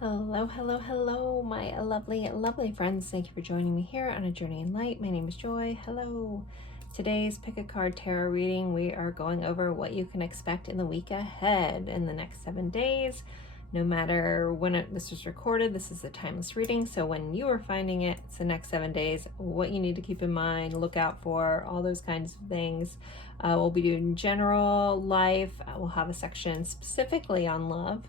Hello, hello, hello, my lovely, lovely friends. Thank you for joining me here on A Journey in Light. My name is Joy. Hello. Today's Pick a Card Tarot reading, we are going over what you can expect in the week ahead in the next 7 days. No matter when this was recorded, this is a timeless reading. So when you are finding it, it's the next 7 days, what you need to keep in mind, look out for, all those kinds of things. We'll be doing general life. We'll have a section specifically on love.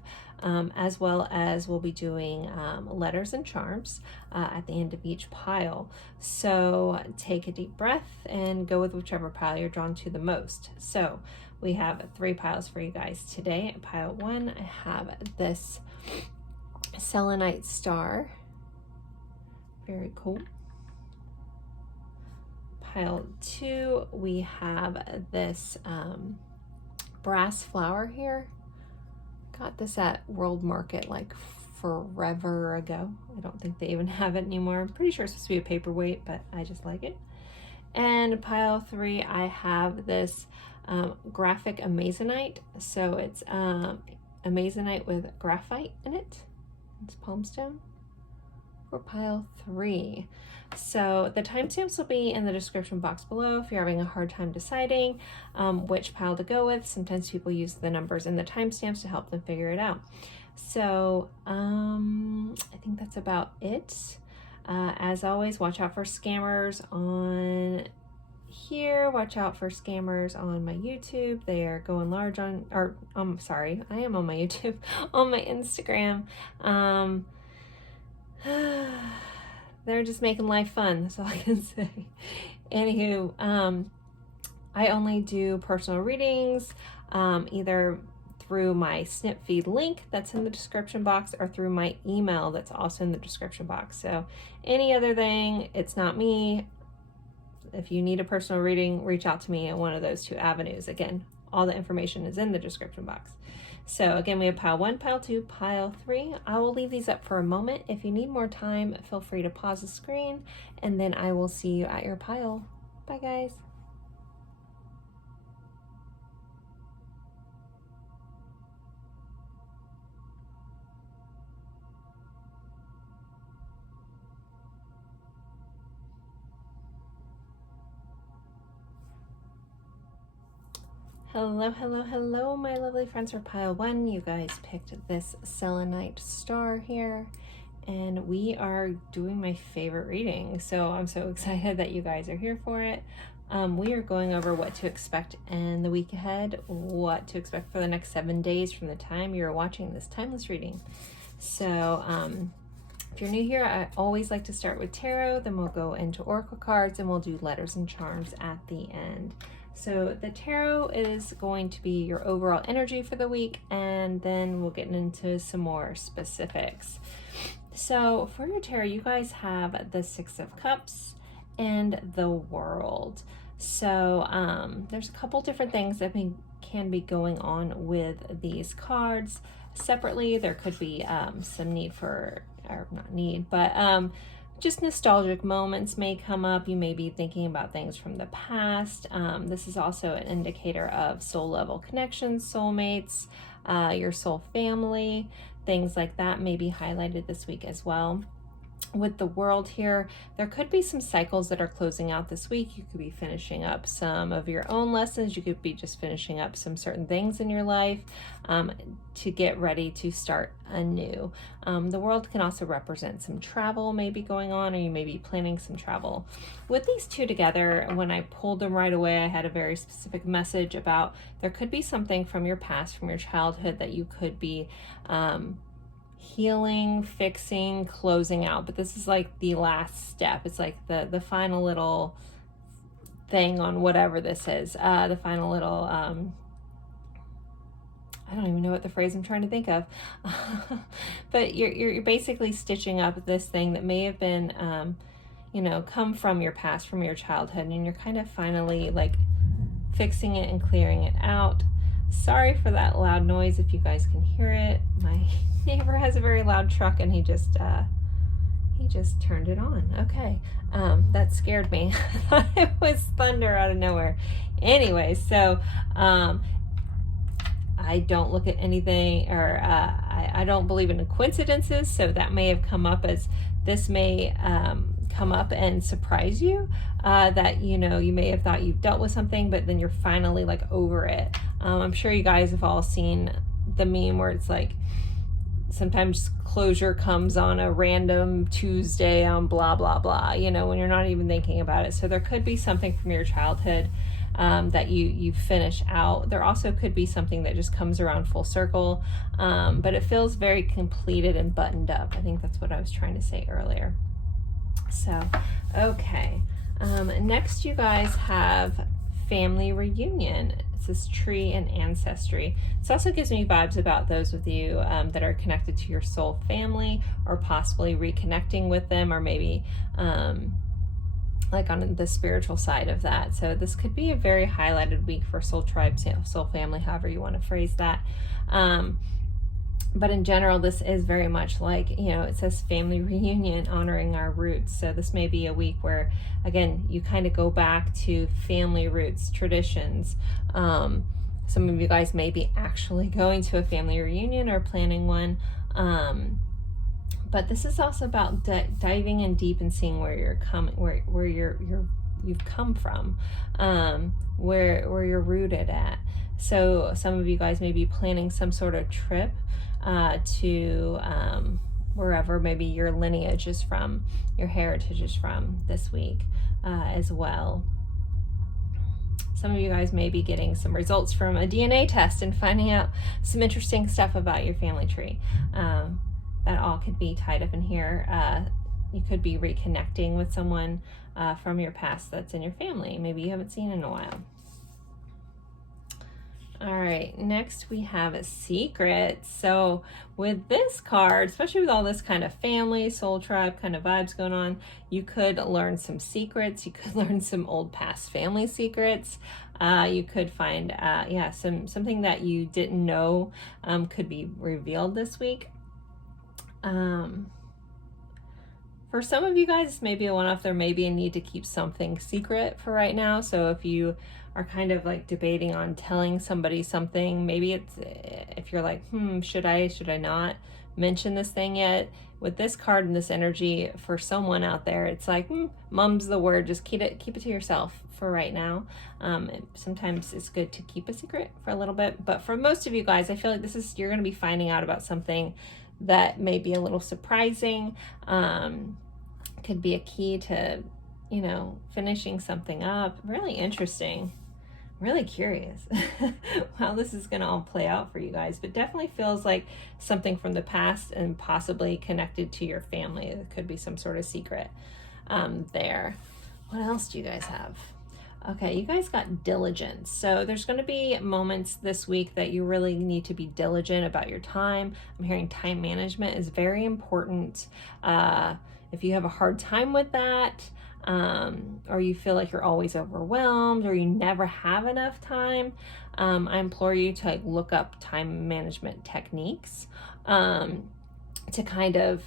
As well as we'll be doing letters and charms at the end of each pile. So take a deep breath and go with whichever pile you're drawn to the most. So we have 3 piles for you guys today. Pile 1, I have this selenite star. Very cool. Pile 2, we have this brass flower here. Got this at World Market like forever ago. I don't think they even have it anymore. I'm pretty sure it's supposed to be a paperweight, but I just like it. And pile 3, I have this graphic amazonite. So it's amazonite with graphite in it. It's palmstone for pile 3. So the timestamps will be in the description box below if you're having a hard time deciding which pile to go with. Sometimes people use the numbers in the timestamps to help them figure it out. So I think that's about it. As always, watch out for scammers on here. Watch out for scammers on my YouTube. They are going large on, or sorry, I am on my YouTube, on my Instagram. They're just making life fun. That's all I can say. Anywho, I only do personal readings, either through my Snipfeed link that's in the description box or through my email that's also in the description box. So any other thing, it's not me. If you need a personal reading, reach out to me at one of those 2 avenues. Again, all the information is in the description box. So again, we have pile 1, pile 2, pile 3. I will leave these up for a moment. If you need more time, feel free to pause the screen, and then I will see you at your pile. Bye, guys. Hello, hello, hello, my lovely friends for pile 1. You guys picked this selenite star here, and we are doing my favorite reading. So I'm so excited that you guys are here for it. We are going over what to expect in the week ahead, what to expect for the next 7 days from the time you're watching this timeless reading. So if you're new here, I always like to start with tarot, then we'll go into oracle cards, and we'll do letters and charms at the end. So the tarot is going to be your overall energy for the week, and then we'll get into some more specifics. So for your tarot, you guys have the 6 of Cups and the World. So there's a couple different things that can be going on with these cards. Separately, there could be some need for, or not need, but just nostalgic moments may come up. You may be thinking about things from the past. This is also an indicator of soul level connections, soulmates, your soul family, things like that may be highlighted this week as well. With the World here, there could be some cycles that are closing out this week. You could be finishing up some of your own lessons. You could be just finishing up some certain things in your life to get ready to start anew. The World can also represent some travel maybe going on, or you may be planning some travel. With these 2 together, when I pulled them right away, I had a very specific message about there could be something from your past, from your childhood, that you could be healing, fixing, closing out. But this is like the last step. It's like the final little thing on whatever this is. The final little, I don't even know what the phrase I'm trying to think of. But you're basically stitching up this thing that may have been, you know, come from your past, from your childhood, and you're kind of finally like fixing it and clearing it out. Sorry for that loud noise if you guys can hear it. My neighbor has a very loud truck, and he just turned it on. Okay, that scared me. I thought it was thunder out of nowhere. Anyway, so I don't look at anything, or I don't believe in coincidences, so that may have come up as this may come up and surprise you, that, you know, you may have thought you've dealt with something, but then you're finally like over it. I'm sure you guys have all seen the meme where it's like, sometimes closure comes on a random Tuesday on blah, blah, blah, you know, when you're not even thinking about it. So there could be something from your childhood that you finish out. There also could be something that just comes around full circle, but it feels very completed and buttoned up. I think that's what I was trying to say earlier. So, okay. Next, you guys have family reunion. It says tree and ancestry. This also gives me vibes about those with you that are connected to your soul family, or possibly reconnecting with them, or maybe like on the spiritual side of that. So this could be a very highlighted week for soul tribe, soul family, however you want to phrase that. But in general, this is very much like, you know, it says family reunion, honoring our roots. So this may be a week where, again, you kind of go back to family roots, traditions. Some of you guys may be actually going to a family reunion or planning one. But this is also about diving in deep and seeing where you're coming, where you've come from, where you're rooted at. So some of you guys may be planning some sort of trip to wherever maybe your lineage is from, your heritage is from this week as well. Some of you guys may be getting some results from a DNA test and finding out some interesting stuff about your family tree. That all could be tied up in here. You could be reconnecting with someone from your past that's in your family, maybe you haven't seen in a while. All right, next we have secrets. So with this card, especially with all this kind of family, soul tribe kind of vibes going on, you could learn some secrets. You could learn some old past family secrets. You could find, something that you didn't know could be revealed this week. For some of you guys, maybe a one-off, there may be a need to keep something secret for right now. So if you are kind of like debating on telling somebody something, maybe it's, if you're like, should I not mention this thing yet? With this card and this energy, for someone out there, it's like, mum's the word, just keep it to yourself for right now. Sometimes it's good to keep a secret for a little bit, but for most of you guys, I feel like you're going to be finding out about something that may be a little surprising. Could be a key to, you know, finishing something up. Really interesting. Really curious how this is going to all play out for you guys, but definitely feels like something from the past and possibly connected to your family. It could be some sort of secret there. What else do you guys have? Okay, you guys got diligence. So there's going to be moments this week that you really need to be diligent about your time. I'm hearing time management is very important. If you have a hard time with that, or you feel like you're always overwhelmed, or you never have enough time, I implore you to look up time management techniques to kind of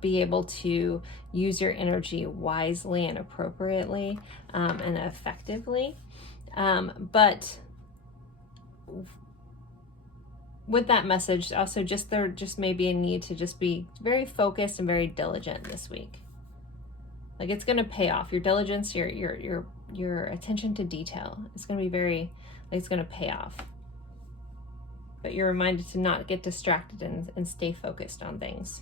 be able to use your energy wisely and appropriately and effectively. But with that message, also there may be a need to just be very focused and very diligent this week. Like, it's going to pay off. Your diligence, your attention to detail, it's going to be very, like, it's going to pay off. But you're reminded to not get distracted and stay focused on things.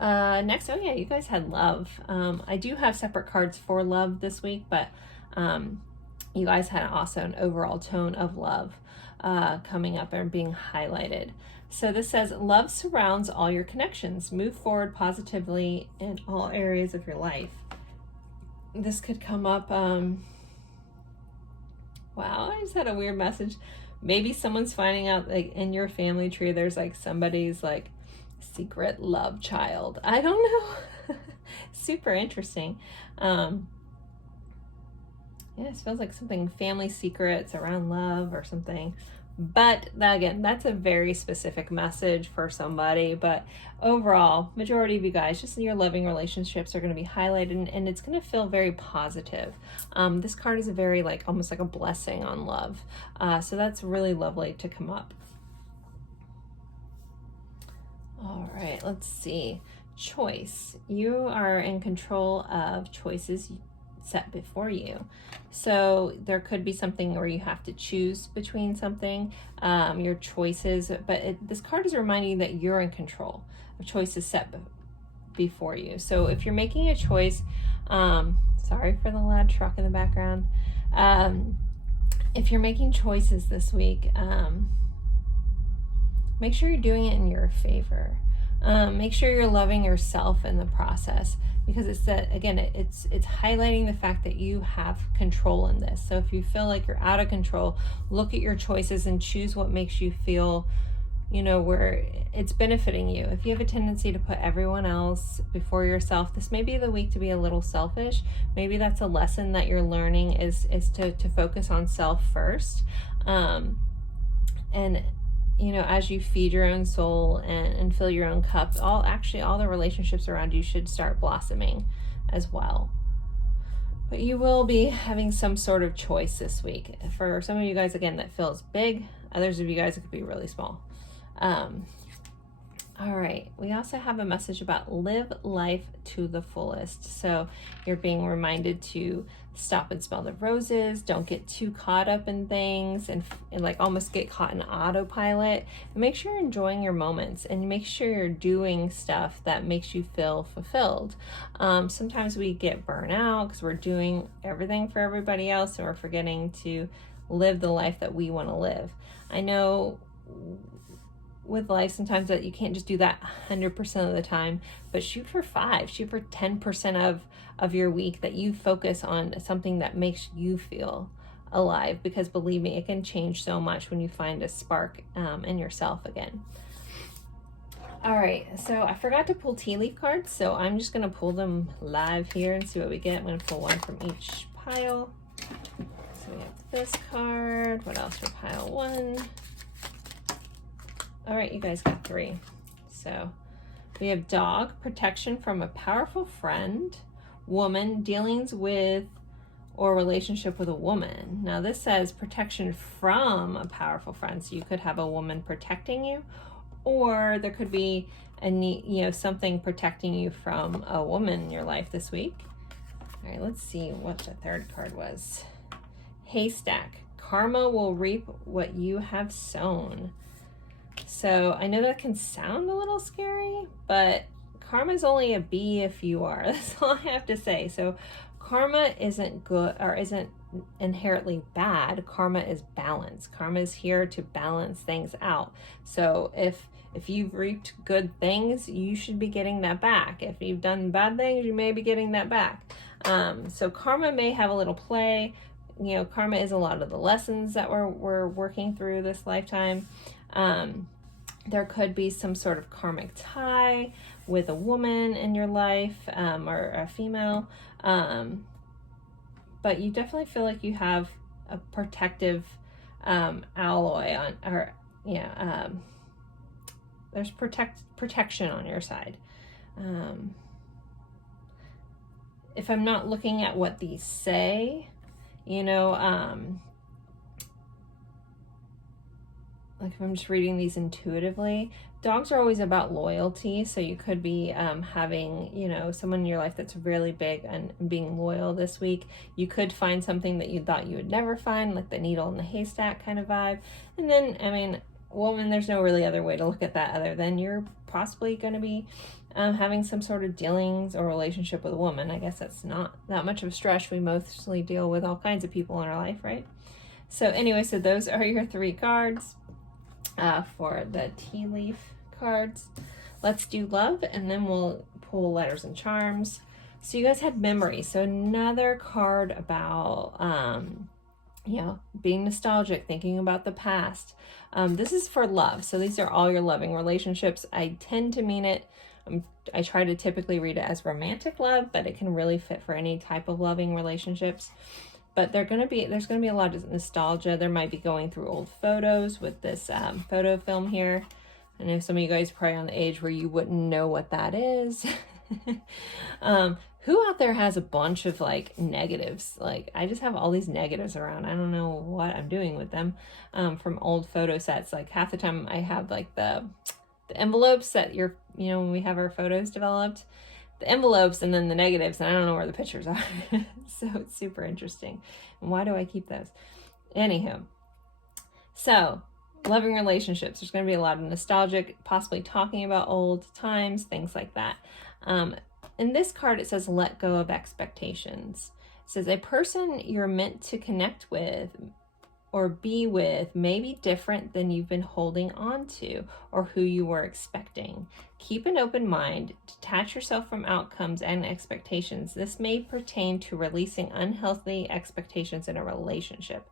Next, you guys had love. I do have separate cards for love this week, but you guys had also an overall tone of love coming up and being highlighted. So this says, love surrounds all your connections. Move forward positively in all areas of your life. This could come up. Wow, I just had a weird message. Maybe someone's finding out, like, in your family tree, there's like somebody's like secret love child. I don't know. Super interesting. It feels like something, family secrets around love or something. But again, that's a very specific message for somebody. But overall, majority of you guys, just in your loving relationships, are going to be highlighted, and it's going to feel very positive. This card is a very, like, almost like a blessing on love. So that's really lovely to come up. All right, let's see. Choice. You are in control of choices set before you. So there could be something where you have to choose between something, your choices, but this card is reminding you that you're in control of choices set before you. So if you're making a choice, sorry for the loud truck in the background. If you're making choices this week, make sure you're doing it in your favor. Make sure you're loving yourself in the process, because it's that, again, it's highlighting the fact that you have control in this. So if you feel like you're out of control, look at your choices and choose what makes you feel, you know, where it's benefiting you. If you have a tendency to put everyone else before yourself, this may be the week to be a little selfish. Maybe that's a lesson that you're learning, is to focus on self first. And you know, as you feed your own soul and fill your own cup, all the relationships around you should start blossoming as well. But you will be having some sort of choice this week. For some of you guys, again, that feels big. Others of you guys, it could be really small. All right, we also have a message about live life to the fullest. So you're being reminded to stop and smell the roses. Don't get too caught up in things and like almost get caught in autopilot. And make sure you're enjoying your moments, and make sure you're doing stuff that makes you feel fulfilled. Sometimes we get burnt out because we're doing everything for everybody else, and we're forgetting to live the life that we want to live. I know with life sometimes that you can't just do that 100% of the time, but shoot for 10% of your week that you focus on something that makes you feel alive, because believe me, it can change so much when you find a spark in yourself again. All right, so I forgot to pull tea leaf cards, so I'm just going to pull them live here and see what we get. I'm going to pull one from each pile. So we have this card. What else for pile 1? All right, you guys got 3. So we have dog, protection from a powerful friend, woman, dealings with or relationship with a woman. Now this says protection from a powerful friend. So you could have a woman protecting you, or there could be something protecting you from a woman in your life this week. All right, let's see what the third card was. Haystack, karma will reap what you have sown. So I know that can sound a little scary, but karma is only a B if you are. That's all I have to say. So karma isn't good or isn't inherently bad. Karma is balance. Karma is here to balance things out. So if you've reaped good things, you should be getting that back. If you've done bad things, you may be getting that back. So karma may have a little play. You know, karma is a lot of the lessons that we're working through this lifetime. There could be some sort of karmic tie with a woman in your life, or a female. But you definitely feel like you have a protective alloy on, or there's protection on your side. If I'm not looking at what these say, like if I'm just reading these intuitively, dogs are always about loyalty. So you could be having, someone in your life that's really big and being loyal this week. You could find something that you thought you would never find, like the needle in the haystack kind of vibe. And then, woman, there's no really other way to look at that other than you're possibly going to be having some sort of dealings or relationship with a woman. I guess that's not that much of a stretch. We mostly deal with all kinds of people in our life, right? So anyway, so those are your 3 cards. For the tea leaf cards. Let's do love, and then we'll pull letters and charms. So you guys had memory. So another card about, being nostalgic, thinking about the past. This is for love. So these are all your loving relationships. I tend to mean it. I try to typically read it as romantic love, but it can really fit for any type of loving relationships. But there's going to be a lot of nostalgia. There might be going through old photos with this photo film here. I know some of you guys are probably on the age where you wouldn't know what that is. Who out there has a bunch of negatives? I just have all these negatives around. I don't know what I'm doing with them from old photo sets. Half the time I have the the envelopes that when we have our photos developed, the envelopes and then the negatives, and I don't know where the pictures are. So it's super interesting. And why do I keep those? Anywho, so loving relationships. There's going to be a lot of nostalgic, possibly talking about old times, things like that. In this card, it says, let go of expectations. It says, a person you're meant to connect with or be with may be different than you've been holding on to or who you were expecting. Keep an open mind. Detach yourself from outcomes and expectations. This may pertain to releasing unhealthy expectations in a relationship.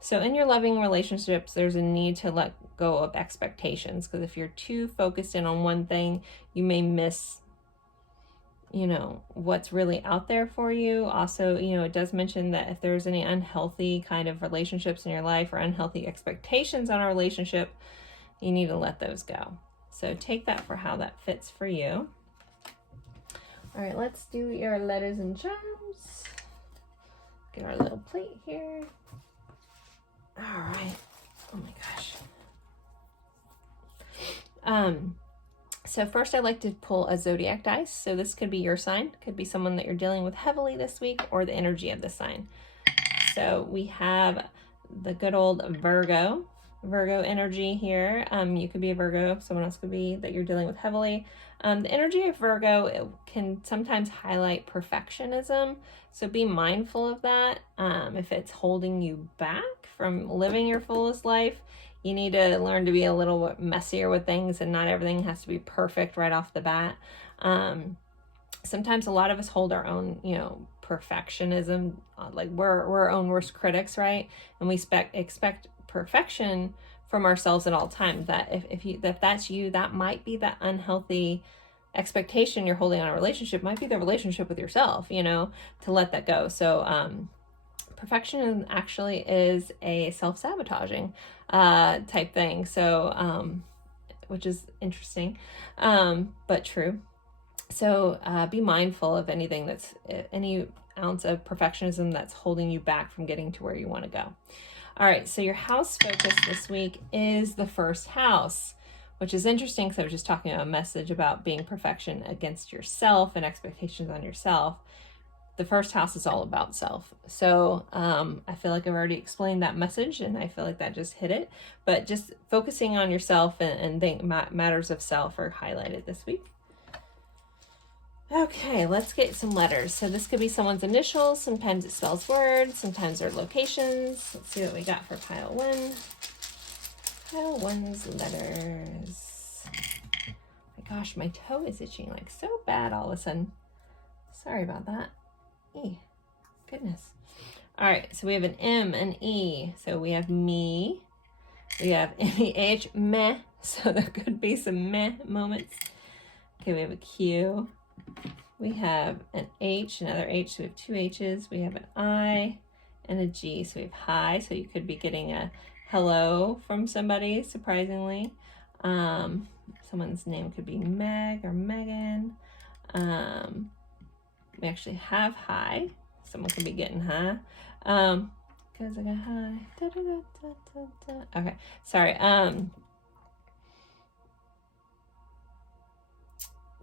So in your loving relationships, there's a need to let go of expectations, because if you're too focused in on one thing, you may miss what's really out there for you. Also, it does mention that if there's any unhealthy kind of relationships in your life or unhealthy expectations on a relationship, you need to let those go. So take that for how that fits for you. All right, let's do your letters and charms. Get our little plate here. All right. Oh my gosh. So first I'd like to pull a zodiac dice. So this could be your sign, could be someone that you're dealing with heavily this week, or the energy of the sign. So we have the good old Virgo energy here. You could be a Virgo, someone else could be that you're dealing with heavily. The energy of Virgo, it can sometimes highlight perfectionism. So be mindful of that. If it's holding you back from living your fullest life, you need to learn to be a little messier with things, and not everything has to be perfect right off the bat. Sometimes a lot of us hold our own, perfectionism, like we're our own worst critics, right? And we expect perfection from ourselves at all times. That if that's you, that might be that unhealthy expectation you're holding on a relationship, might be the relationship with yourself, to let that go. So perfection actually is a self-sabotaging type thing. So, which is interesting, but true. So be mindful of anything that's any ounce of perfectionism that's holding you back from getting to where you want to go. All right, so your house focus this week is the first house, which is interesting because I was just talking about a message about being perfection against yourself and expectations on yourself. The first house is all about self. So I feel like I've already explained that message, and I feel like that just hit it. But just focusing on yourself and matters of self are highlighted this week. Okay, let's get some letters. So this could be someone's initials. Sometimes it spells words. Sometimes they're locations. Let's see what we got for pile one. Pile one's letters. My gosh, my toe is itching like so bad all of a sudden. Sorry about that. Goodness. All right, so we have an M, an E. So we have me. We have M-E-H, meh. So there could be some meh moments. Okay, we have a Q. We have an H, another H. So we have two H's. We have an I and a G. So we have hi. So you could be getting a hello from somebody, surprisingly. Someone's name could be Meg or Megan. We actually have hi. Someone could be getting hi. Because I got hi. Da, da, da, da, da, da. Okay, sorry.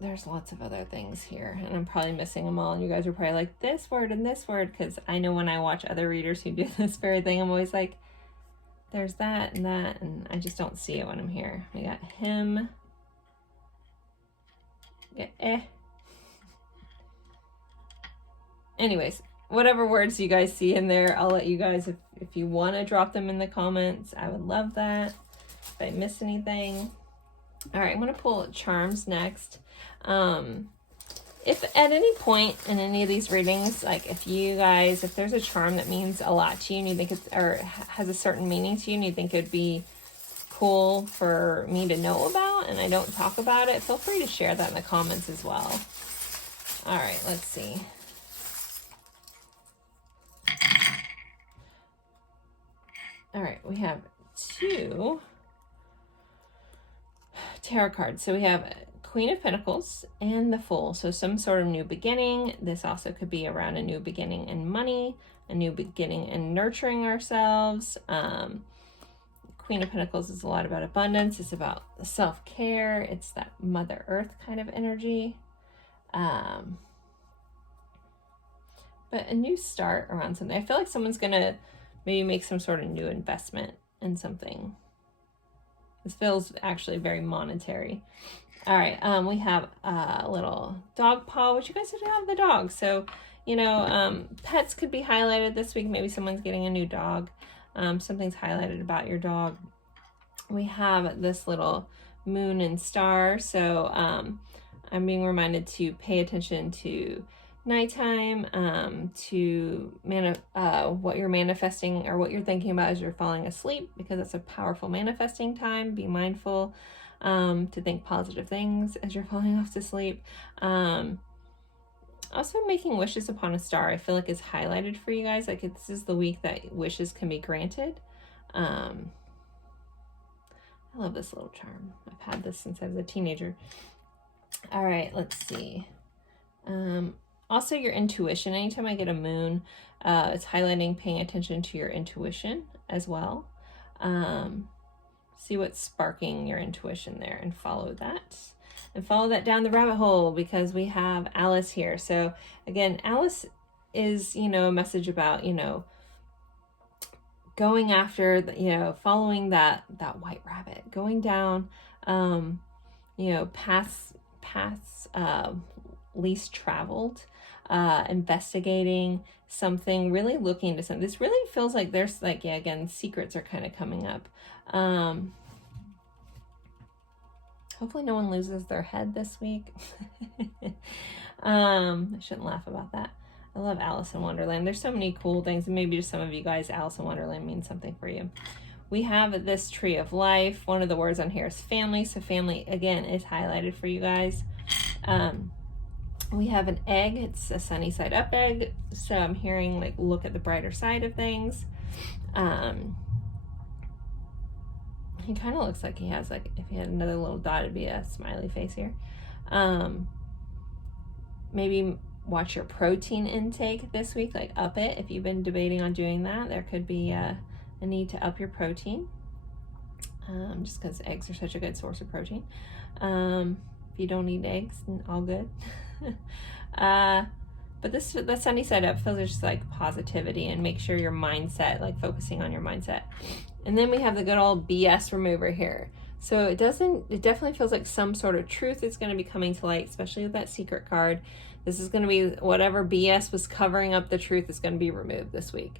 There's lots of other things here, and I'm probably missing them all. And you guys are probably like, this word and this word, because I know when I watch other readers who do this very thing, I'm always like, there's that, and I just don't see it when I'm here. We got him. We got eh. Anyways, whatever words you guys see in there, I'll let you guys, if you want to drop them in the comments, I would love that. If I missed anything. All right, I'm going to pull charms next. If at any point in any of these readings, like if there's a charm that means a lot to you and you think or has a certain meaning to you and you think it'd be cool for me to know about and I don't talk about it, feel free to share that in the comments as well. All right, let's see. All right, we have two tarot cards. So we have Queen of Pentacles and the Fool. So some sort of new beginning. This also could be around a new beginning in money, a new beginning in nurturing ourselves. Queen of Pentacles is a lot about abundance. It's about self-care. It's that Mother Earth kind of energy. But a new start around something. I feel like someone's going to maybe make some sort of new investment in something. This feels actually very monetary. All right, we have a little dog paw, which you guys did have the dog. So, you know, pets could be highlighted this week. Maybe someone's getting a new dog. Something's highlighted about your dog. We have this little moon and star. So I'm being reminded to pay attention to nighttime, to what you're manifesting or what you're thinking about as you're falling asleep, because it's a powerful manifesting time. Be mindful to think positive things as you're falling off to sleep. Also, making wishes upon a star, I feel like is highlighted for you guys. Like this is the week that wishes can be granted. I love this little charm. I've had this since I was a teenager. All right, let's see. Also, your intuition. Anytime I get a moon, it's highlighting paying attention to your intuition as well. See what's sparking your intuition there and follow that. And follow that down the rabbit hole, because we have Alice here. So again, Alice is, you know, a message about, you know, going after, you know, following that white rabbit, going down, you know, paths least traveled, investigating something, really looking into something. This really feels like there's like, yeah, again, secrets are kind of coming up. Hopefully no one loses their head this week. I shouldn't laugh about that. I love Alice in Wonderland. There's so many cool things, and maybe just some of you guys, Alice in Wonderland means something for you. We have this tree of life. One of the words on here is family. So family, again, is highlighted for you guys. We have an egg. It's a sunny side up egg. So I'm hearing like, look at the brighter side of things. He kind of looks like he has, like, if he had another little dot, it'd be a smiley face here. Maybe watch your protein intake this week, like up it. If you've been debating on doing that, there could be a need to up your protein, just because eggs are such a good source of protein. If you don't eat eggs, all good. But the sunny side up feels just like positivity, and make sure your mindset, like focusing on your mindset. And then we have the good old BS remover here. So it definitely feels like some sort of truth is going to be coming to light, especially with that secret card. This is going to be whatever BS was covering up the truth is going to be removed this week.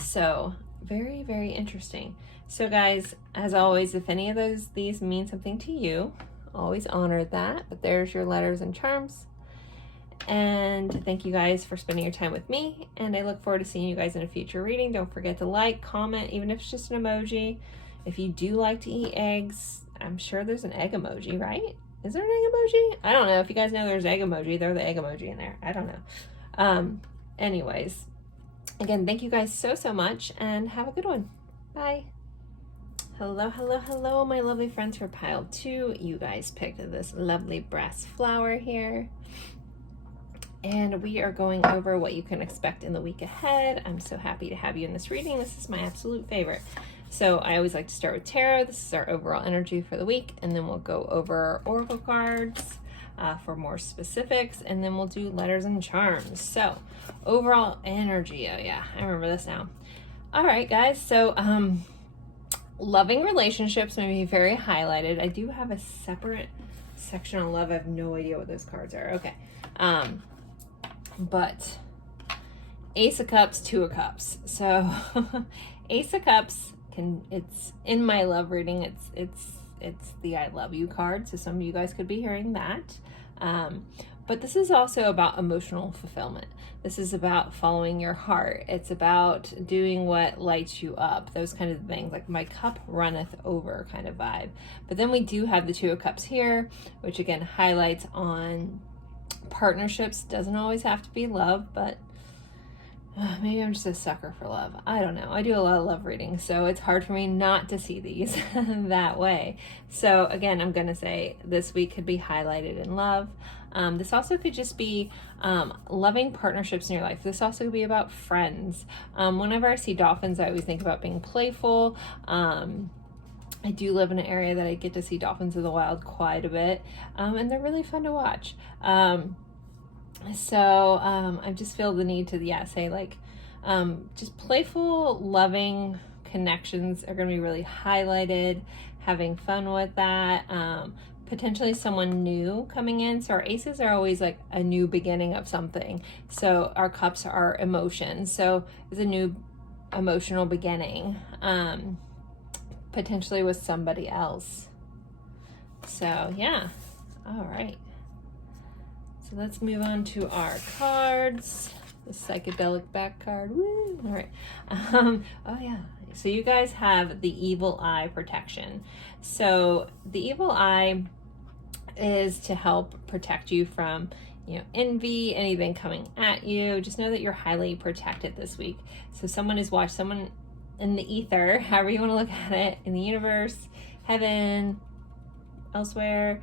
So very, very interesting. So guys, as always, if any of these mean something to you, always honor that. But there's your letters and charms. And thank you guys for spending your time with me, and I look forward to seeing you guys in a future reading. Don't forget to like, comment, even if it's just an emoji. If you do like to eat eggs, I'm sure there's an egg emoji, right? Is there an egg emoji? I don't know. If you guys know there's egg emoji, throw the egg emoji in there. I don't know. Anyways, again, thank you guys so much, and have a good one. Bye. Hello, my lovely friends for pile 2. You guys picked this lovely brass flower here. And we are going over what you can expect in the week ahead. I'm so happy to have you in this reading. This is my absolute favorite. So I always like to start with tarot. This is our overall energy for the week. And then we'll go over oracle cards for more specifics. And then we'll do letters and charms. So overall energy. Oh yeah, I remember this now. All right, guys. So loving relationships may be very highlighted. I do have a separate section on love. I have no idea what those cards are. Okay. But Ace of Cups, Two of Cups. So Ace of Cups it's in my love reading. It's the I love you card. So some of you guys could be hearing that. But this is also about emotional fulfillment. This is about following your heart. It's about doing what lights you up, those kind of things, like my cup runneth over kind of vibe. But then we do have the Two of Cups here, which again highlights on partnerships. Doesn't always have to be love, but Maybe I'm just a sucker for love. I don't know. I do a lot of love readings, so it's hard for me not to see these that way. So again, I'm going to say this week could be highlighted in love. This also could just be loving partnerships in your life. This also could be about friends. Whenever I see dolphins, I always think about being playful. I do live in an area that I get to see dolphins in the wild quite a bit, and they're really fun to watch. I just feel the need to, say like, just playful, loving connections are going to be really highlighted, having fun with that. Potentially someone new coming in. So our aces are always like a new beginning of something. So our cups are emotions. So it's a new emotional beginning, potentially with somebody else. So yeah, all right. So let's move on to our cards. The psychedelic back card. Woo! All right. Oh yeah. So you guys have the evil eye protection. So the evil eye is to help protect you from, envy, anything coming at you. Just know that you're highly protected this week. So someone in the ether, however you want to look at it, in the universe, heaven, elsewhere,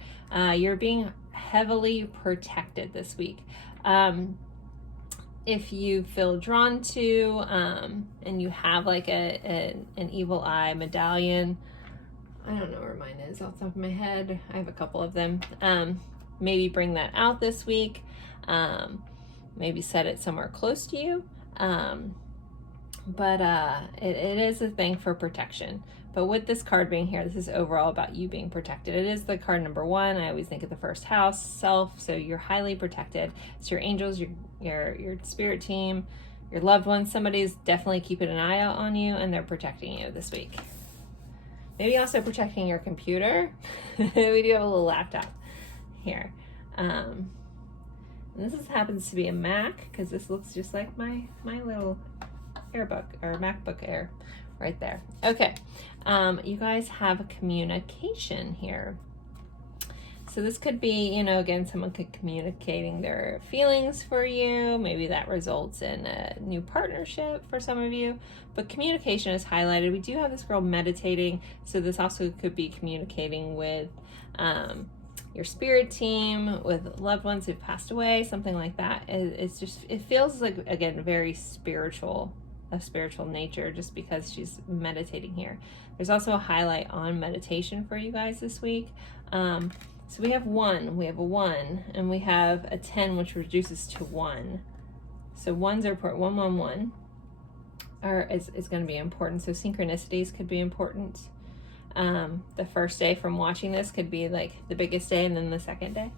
you're being heavily protected this week. If you feel drawn to and you have like an evil eye medallion, I don't know where mine is off the top of my head. I have a couple of them. Maybe bring that out this week. Maybe set it somewhere close to you. But it is a thing for protection. But with this card being here, this is overall about you being protected. It is the card number 1. I always think of the first house, self. So you're highly protected. It's your angels, your spirit team, your loved ones. Somebody's definitely keeping an eye out on you, and they're protecting you this week. Maybe also protecting your computer. We do have a little laptop here. And this happens to be a Mac, because this looks just like my little AirBook or MacBook Air right there. Okay. You guys have a communication here. So this could be, again, someone could communicating their feelings for you. Maybe that results in a new partnership for some of you. But communication is highlighted. We do have this girl meditating. So this also could be communicating with your spirit team, with loved ones who've passed away, something like that. It feels like, again, very spiritual, of spiritual nature, just because she's meditating here. There's also a highlight on meditation for you guys this week. So we have a 1, and we have a 10, which reduces to 1. So ones are important. 1, 1, 1 is going to be important. So synchronicities could be important. The first day from watching this could be like the biggest day, and then the second day.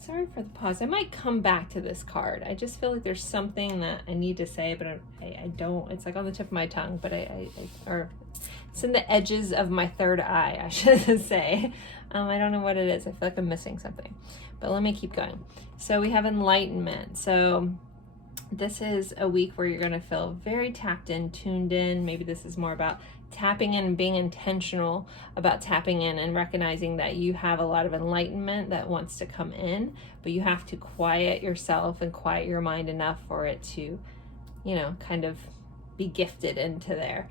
Sorry for the pause. I might come back to this card. I just feel like there's something that I need to say, but I don't. It's like on the tip of my tongue, but or it's in the edges of my third eye, I should say. I don't know what it is. I feel like I'm missing something, but let me keep going. So we have enlightenment. So this is a week where you're going to feel very tapped in, tuned in. Maybe this is more about tapping in and being intentional about tapping in and recognizing that you have a lot of enlightenment that wants to come in, but you have to quiet yourself and quiet your mind enough for it to, kind of be gifted into there.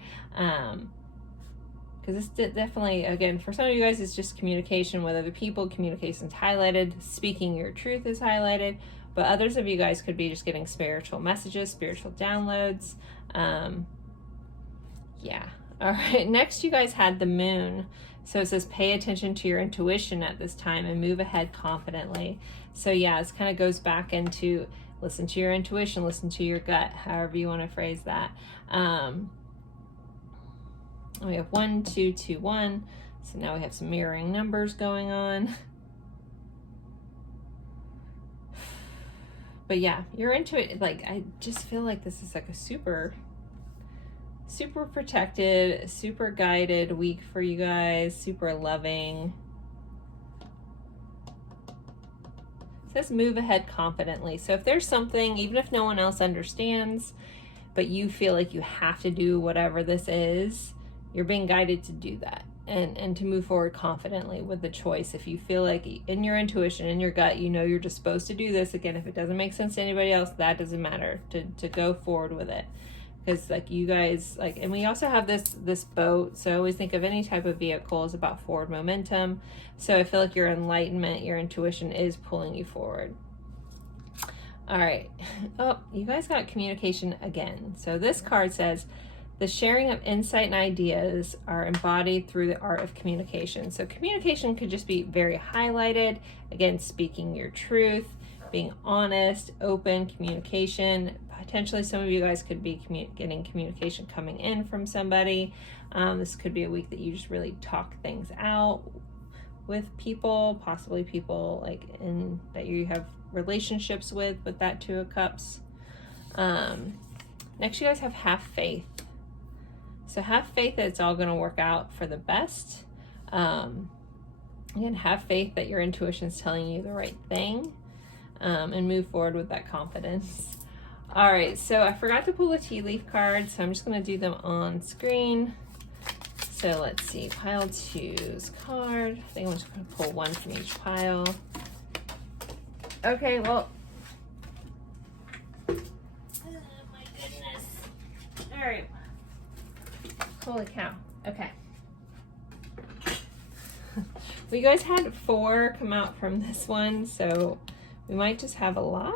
Because this definitely, again, for some of you guys, it's just communication with other people. Communication's highlighted. Speaking your truth is highlighted. But others of you guys could be just getting spiritual messages, spiritual downloads. Yeah. All right. Next, you guys had the moon. So it says pay attention to your intuition at this time and move ahead confidently. So yeah, this kind of goes back into listen to your intuition, listen to your gut, however you want to phrase that. We have 1, 2, 2, 1. So now we have some mirroring numbers going on. But yeah, you're into it. Like, I just feel like this is like a super protected, super guided week for you guys, super loving. It says move ahead confidently. So if there's something, even if no one else understands, but you feel like you have to do whatever this is, you're being guided to do that. and to move forward confidently with the choice. If you feel like in your intuition, in your gut, you know you're just supposed to do this, again, if it doesn't make sense to anybody else, that doesn't matter, to go forward with it. Because like you guys, like, and we also have this boat, so I always think of any type of vehicle as about forward momentum. So I feel like your enlightenment, your intuition is pulling you forward. All right. Oh, you guys got communication again. So this card says, the sharing of insight and ideas are embodied through the art of communication. So communication could just be very highlighted. Again, speaking your truth, being honest, open communication. Potentially some of you guys could be getting communication coming in from somebody. This could be a week that you just really talk things out with people, possibly people like in that you have relationships with that Two of Cups. Next, you guys have faith. So have faith that it's all going to work out for the best. Again, have faith that your intuition is telling you the right thing, and move forward with that confidence. All right, so I forgot to pull the tea leaf cards, so I'm just going to do them on screen. So let's see, pile 2's card. I think I'm just going to pull one from each pile. Okay, well, oh my goodness. All right. Holy cow. Okay. Well, you guys had 4 come out from this one, so we might just have a lot.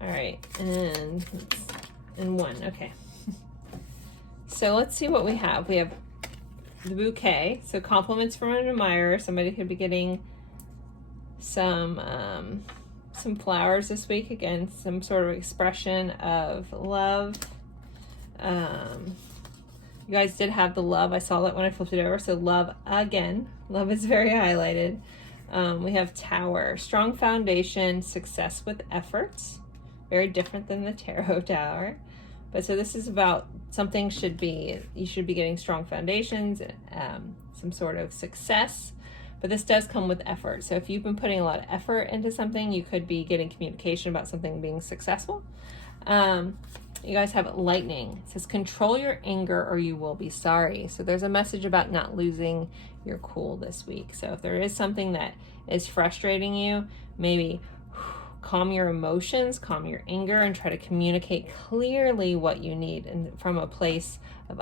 All right, and 1. Okay. So let's see what we have. We have the bouquet. So compliments from an admirer. Somebody could be getting some flowers this week. Again, some sort of expression of love. You guys did have the love. I saw that when I flipped it over. So love again. Love is very highlighted. We have Tower. Strong foundation, success with efforts. Very different than the Tarot Tower. But so this is about something you should be getting strong foundations, some sort of success. But this does come with effort. So if you've been putting a lot of effort into something, you could be getting communication about something being successful. You guys have lightning. It says, control your anger or you will be sorry. So there's a message about not losing your cool this week. So if there is something that is frustrating you, maybe calm your emotions, calm your anger, and try to communicate clearly what you need, and from a place of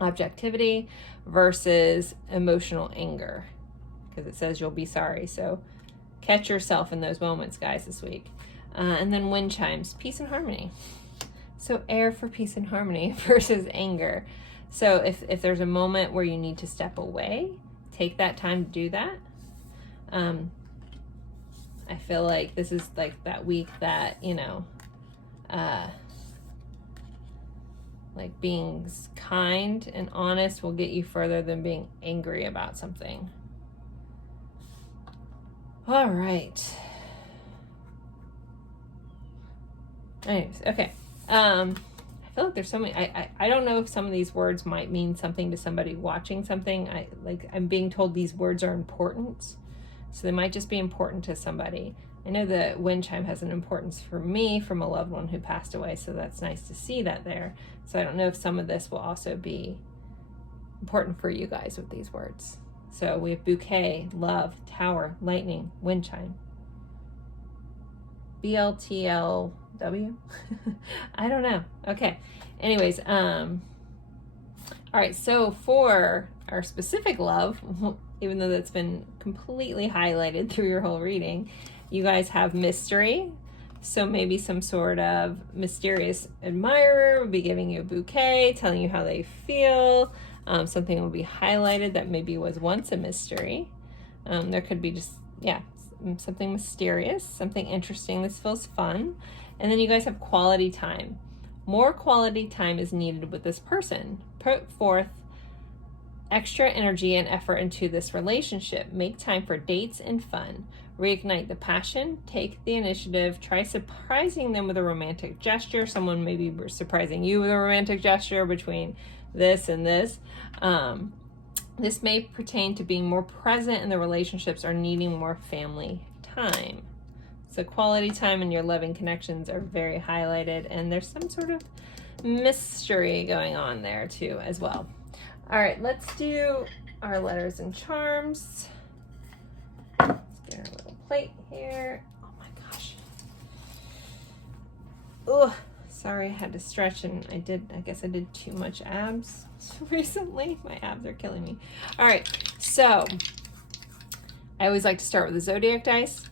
objectivity versus emotional anger, because it says you'll be sorry. So catch yourself in those moments, guys, this week. And then wind chimes, peace and harmony. So air for peace and harmony versus anger. So if there's a moment where you need to step away, take that time to do that. I feel like this is like that week that, you know, like being kind and honest will get you further than being angry about something. All right. Anyways, okay. I feel like there's so many, I don't know if some of these words might mean something to somebody watching something. I'm being told these words are important, so they might just be important to somebody. I know the wind chime has an importance for me from a loved one who passed away, so that's nice to see that there. So I don't know if some of this will also be important for you guys with these words. So we have bouquet, love, tower, lightning, wind chime. BLTLW? I don't know. Okay. Anyways, all right, so for our specific love, even though that's been completely highlighted through your whole reading, you guys have mystery. So maybe some sort of mysterious admirer will be giving you a bouquet, telling you how they feel. Something will be highlighted that maybe was once a mystery. There could be just, something mysterious, something interesting. This feels fun. And then you guys have quality time. More quality time is needed with this person. Put forth extra energy and effort into this relationship. Make time for dates and fun. Reignite the passion. Take the initiative. Try surprising them with a romantic gesture. Someone may be surprising you with a romantic gesture between this and this. This may pertain to being more present in the relationships or needing more family time. So quality time and your loving connections are very highlighted, and there's some sort of mystery going on there too as well. All right, let's do our letters and charms. Let's get our little plate here. Oh my gosh. Oh, sorry, I had to stretch and I guess I did too much abs recently. My abs are killing me. All right, so I always like to start with the zodiac dice.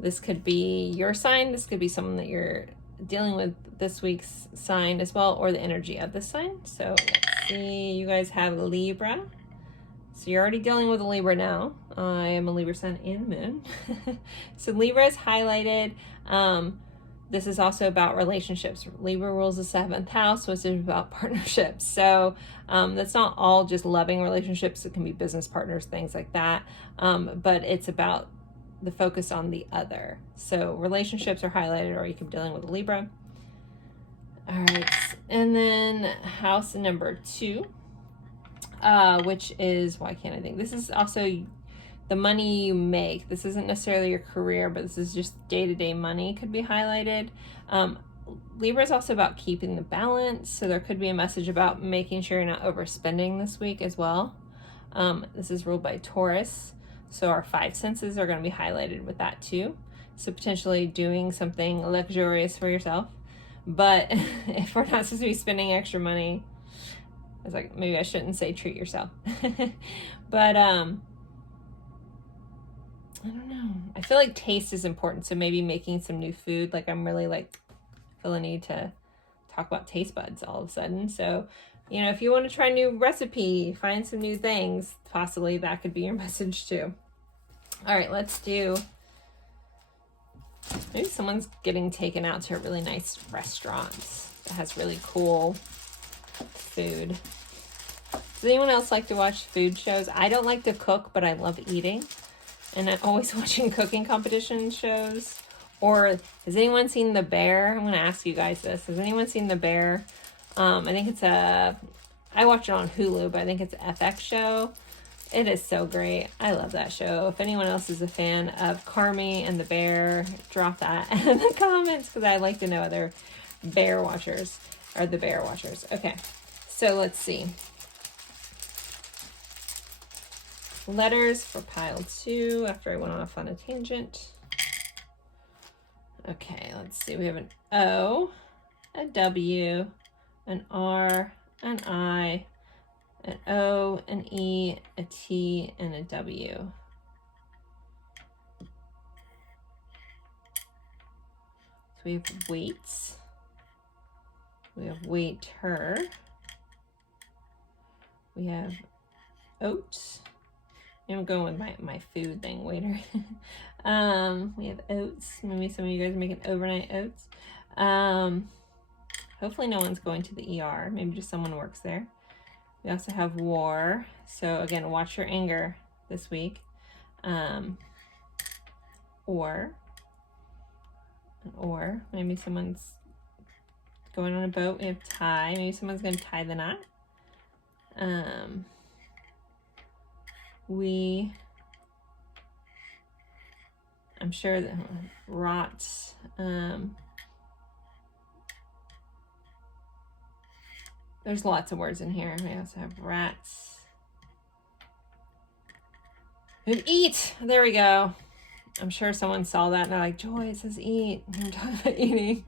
This could be your sign. This could be someone that you're dealing with this week's sign as well, or the energy of the sign. So let's see, you guys have Libra. So you're already dealing with a Libra now. I am a Libra sun and moon. So Libra is highlighted. This is also about relationships. Libra rules the 7th house, so it's about partnerships. So that's not all just loving relationships. It can be business partners, things like that. But it's about the focus on the other. So relationships are highlighted, or you could be dealing with a Libra. All right, and then house number 2, which is, why can't I think? This is also the money you make. This isn't necessarily your career, but this is just day-to-day money could be highlighted. Libra is also about keeping the balance. So there could be a message about making sure you're not overspending this week as well. This is ruled by Taurus. So our 5 senses are going to be highlighted with that too. So potentially doing something luxurious for yourself. But if we're not supposed to be spending extra money, I was like, maybe I shouldn't say treat yourself. But I don't know. I feel like taste is important. So maybe making some new food. Like I'm really feel a need to talk about taste buds all of a sudden. So, you know, if you want to try a new recipe, find some new things, possibly that could be your message too. All right, let's do, maybe someone's getting taken out to a really nice restaurant that has really cool food. Does anyone else like to watch food shows? I don't like to cook, but I love eating. And I'm always watching cooking competition shows. Or has anyone seen The Bear? I'm going to ask you guys this. Has anyone seen The Bear? I think it's I watch it on Hulu, but I think it's an FX show. It is so great. I love that show. If anyone else is a fan of Carmi and The Bear, drop that in the comments because I'd like to know other bear watchers or The Bear watchers. Okay, so let's see. Letters for pile 2 after I went off on a tangent. Okay, let's see. We have an O, a W, an R, an I, an O, an E, a T, and a W. So we have weights. We have waiter. We have oats. I'm going with my food thing, waiter. We have oats. Maybe some of you guys are making overnight oats. Hopefully no one's going to the ER. Maybe just someone works there. We also have war. So again, watch your anger this week. Or maybe someone's going on a boat. We have tie. Maybe someone's going to tie the knot. I'm sure that rots. There's lots of words in here. We also have rats. And eat. There we go. I'm sure someone saw that and they're like, Joy, it says eat. I'm talking about eating.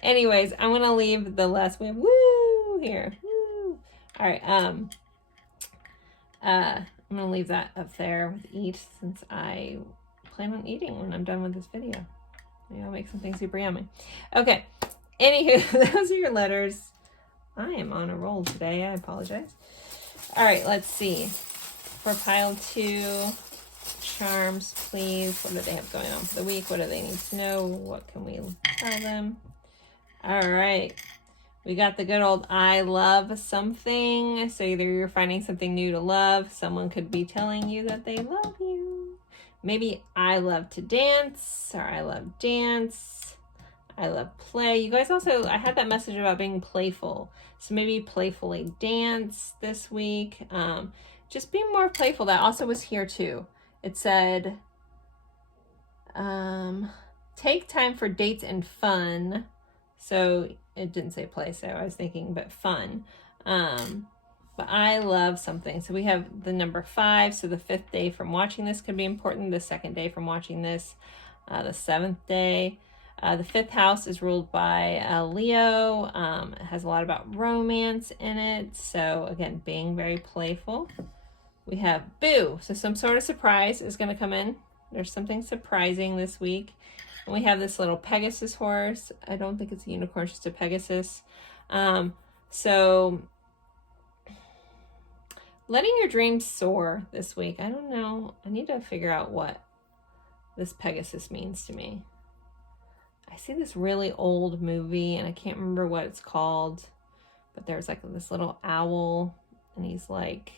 Anyways, I'm going to leave the last. We have woo here. Woo. All right. I'm going to leave that up there with eat since I plan on eating when I'm done with this video. Maybe I'll make something super yummy. Okay. Anywho, those are your letters. I am on a roll today. I apologize. All right, let's see. For pile 2, charms, please. What do they have going on for the week? What do they need to know? What can we tell them? All right. We got the good old I love something. So either you're finding something new to love. Someone could be telling you that they love you. Maybe I love to dance, or I love dance. I love play. You guys also, I had that message about being playful. So maybe playfully dance this week. Just be more playful. That also was here too. It said, take time for dates and fun. So it didn't say play, so I was thinking, but fun. But I love something. So we have the number 5. So the 5th day from watching this could be important. The 2nd day from watching this. The 7th day. The 5th house is ruled by Leo. It has a lot about romance in it. So again, being very playful. We have Boo. So some sort of surprise is going to come in. There's something surprising this week. And we have this little Pegasus horse. I don't think it's a unicorn, it's just a Pegasus. So letting your dreams soar this week. I don't know. I need to figure out what this Pegasus means to me. I see this really old movie and I can't remember what it's called, but there's like this little owl and he's like